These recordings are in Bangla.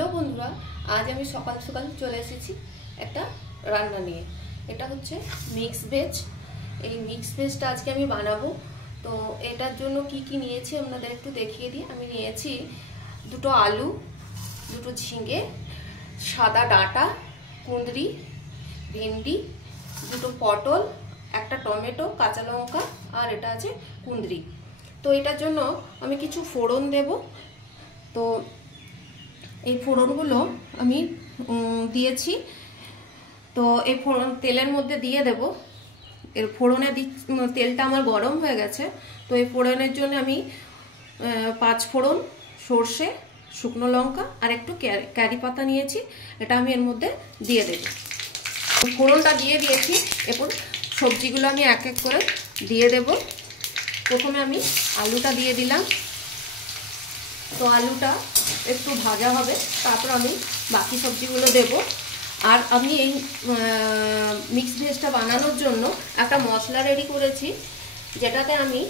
হ্যালো বন্ধুরা, আজ আমি সকাল সকাল চলে এসেছি একটা রান্না নিয়ে। এটা হচ্ছে মিক্স ভেজ। এই মিক্স ভেজটা আজকে আমি বানাবো। তো এটার জন্য কি কি নিয়েছি আপনাদের একটু দেখিয়ে দিই। আমি নিয়েছি দুটো আলু, দুটো ঝিঙে, সাদা ডাঁটা, কুঁদরি, ভেন্ডি, দুটো পটল, একটা টমেটো, কাঁচা লঙ্কা, আর এটা আছে কুঁদরি। তো এটার জন্য আমি কিছু ফোড়ন দেব। তো এই ফোড়নগুলো আমি দিয়েছি। তো এই ফোড়ন তেলের মধ্যে দিয়ে দেব। এর ফোড়নে তেলটা আমার গরম হয়ে গেছে। তো এই ফোড়নের জন্য আমি 5 ফোড়ন, সর্ষে, শুকনো লঙ্কা আর একটু কারি পাতা নিয়েছি। এটা আমি এর মধ্যে দিয়ে দেব। ফোড়নটা দিয়ে দিয়েছি। এরপর সবজিগুলো আমি এক এক করে দিয়ে দেব। প্রথমে আমি আলুটা দিয়ে দিলাম। তো আলুটা একটু ভাজা হবে, তারপর আমি বাকি সবজিগুলো দেব। আর আমি এই মিক্স ভেজটা বানানোর জন্য একটা মশলা রেডি করেছি, যেটাতে আমি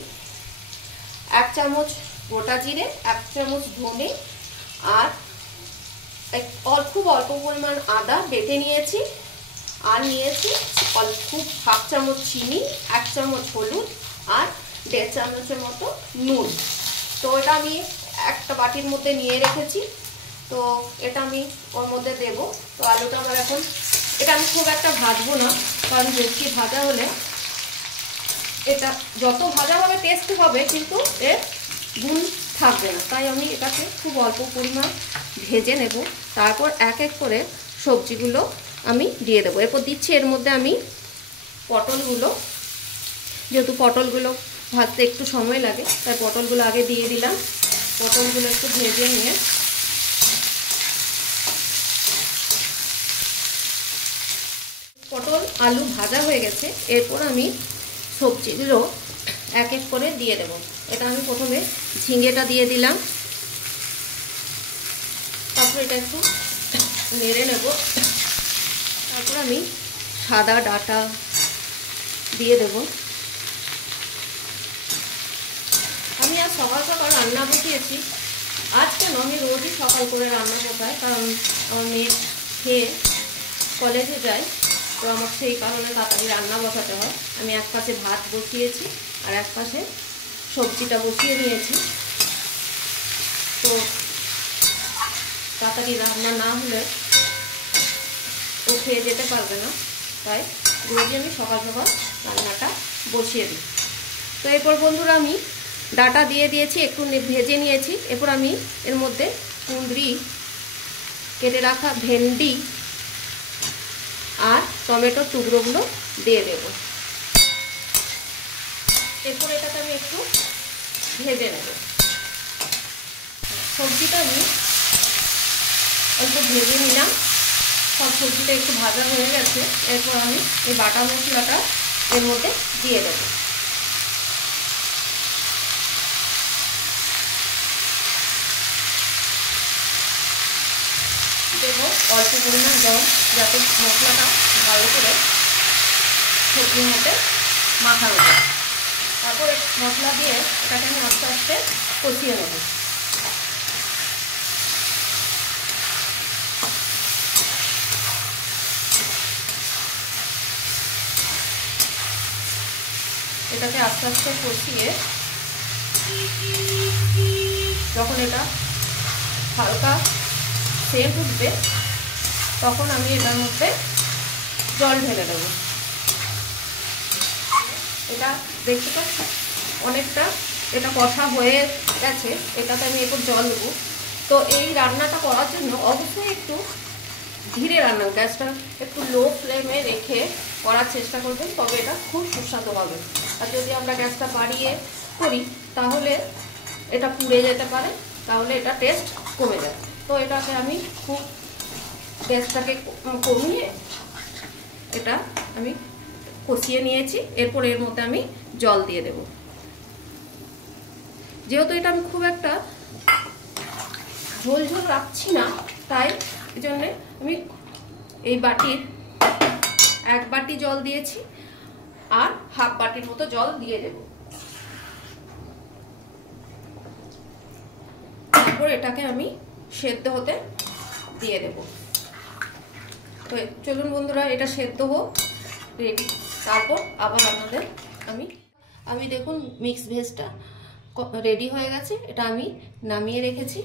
1 চামচ গোটা জিরে, 1 চামচ ধনে আর খুব অল্প পরিমাণ আদা বেটে নিয়েছি। আর নিয়েছি খুব 1/2 চামচ চিনি, 1 চামচ হলুদ আর 1.5 চামচের মতো নুন। তো এটা আমি একটা বাটির মধ্যে নিয়ে রেখেছি। তো এটা আমি ওর মধ্যে দেব। তো আলুটা আমার এখন, এটা আমি খুব একটা ভাজবো না, কারণ বেশি ভাজা হলে এটা যত ভাজা হবে টেস্ট হবে, কিন্তু এর গুণ থাকবে না। তাই আমি এটাকে খুব অল্প পরিমাণ ভেজে নেব। তারপর এক এক করে সবজিগুলো আমি দিয়ে দেবো। এরপর দিচ্ছি এর মধ্যে আমি পটলগুলো। যেহেতু পটলগুলো ভাজতে একটু সময় লাগে, তাই পটলগুলো আগে দিয়ে দিলাম। পটলগুলো একটু ভেজে নিয়ে পটল আলু ভাজা হয়ে গেছে। এরপর আমি সবজিগুলো এক এক করে দিয়ে দেব। এটা আমি প্রথমে ঝিঙেটা দিয়ে দিলাম। তারপর এটা একটু নেড়ে নেব। তারপর আমি সাদা ডাঁটা দিয়ে দেব। আমি আজ সকাল সকাল রান্না বসিয়েছি। আজ কেন, আমি রোজই সকাল করে রান্না বসাই, কারণ আমার মেয়ে খেয়ে কলেজে যায়। তো আমার সেই কারণে তাড়াতাড়ি রান্না বসাতে হয়। আমি এক পাশে ভাত বসিয়েছি আর এক পাশে সবজিটা বসিয়ে নিয়েছি। তো তাড়াতাড়ি রান্না না হলে ও খেয়ে যেতে পারবে না, তাই রোজই আমি সকাল সকাল রান্নাটা বসিয়ে দিই। তো এরপর বন্ধুরা আমি ডাঁটা দিয়ে দিয়েছি, একটু ভেজে নিয়েছি। এরপর আমি এর মধ্যে কুঁদরি, কেটে রাখা ভেন্ডি আর টমেটোর টুকরোগুলো দিয়ে দেব। এরপর এটাকে আমি একটু ভেজে নেব। সবজিটা আমি অল্প ভেজে নিলাম। সব সবজিটা একটু ভাজা হয়ে গেছে। এরপর আমি এই বাটা মশলাটা এর মধ্যে দিয়ে দেব। দেবো অল্প পরিমাণ জল, যাতে মশলাটা ভালো করে সবজির মধ্যে মাখানো যায়। তারপরে মশলা দিয়ে এটাকে আমি আস্তে আস্তে কষিয়ে নেব। এটাকে আস্তে আস্তে কষিয়ে যখন এটা হালকা সেন্ট উঠবে, তখন আমি এটার মধ্যে জল ঢেলে দেবো। এটা দেখতে পাচ্ছি অনেকটা এটা কষা হয়ে গেছে। এটাতে আমি একটু জল দেবো। তো এই রান্নাটা করার জন্য অবশ্যই একটু ধীরে রান্না, গ্যাসটা একটু লো ফ্লেমে রেখে করার চেষ্টা করবেন, তবে এটা খুব সুস্বাদু হবে। আর যদি আমরা গ্যাসটা বাড়িয়ে করি তাহলে এটা পুড়ে যেতে পারে, তাহলে এটা টেস্ট কমে যায়। তো এটাকে আমি খুব গ্যাসটাকে কমিয়ে এটা আমি কষিয়ে নিয়েছি। এরপর এর মধ্যে আমি জল দিয়ে দেব। যেহেতু এটা আমি খুব একটা ঝোল ঝোল রাখছি না, তাই এই জন্যে আমি এই বাটির 1 বাটি জল দিয়েছি আর 1/2 বাটির মতো জল দিয়ে দেব। তারপর এটাকে আমি সেদ্ধ হতে দিয়ে দেব। তো চলুন বন্ধুরা, এটা সেদ্ধ হোক, রেডি। তারপর আবার আপনাদের আমি দেখুন মিক্স ভেজটা রেডি হয়ে গেছে, এটা আমি নামিয়ে রেখেছি।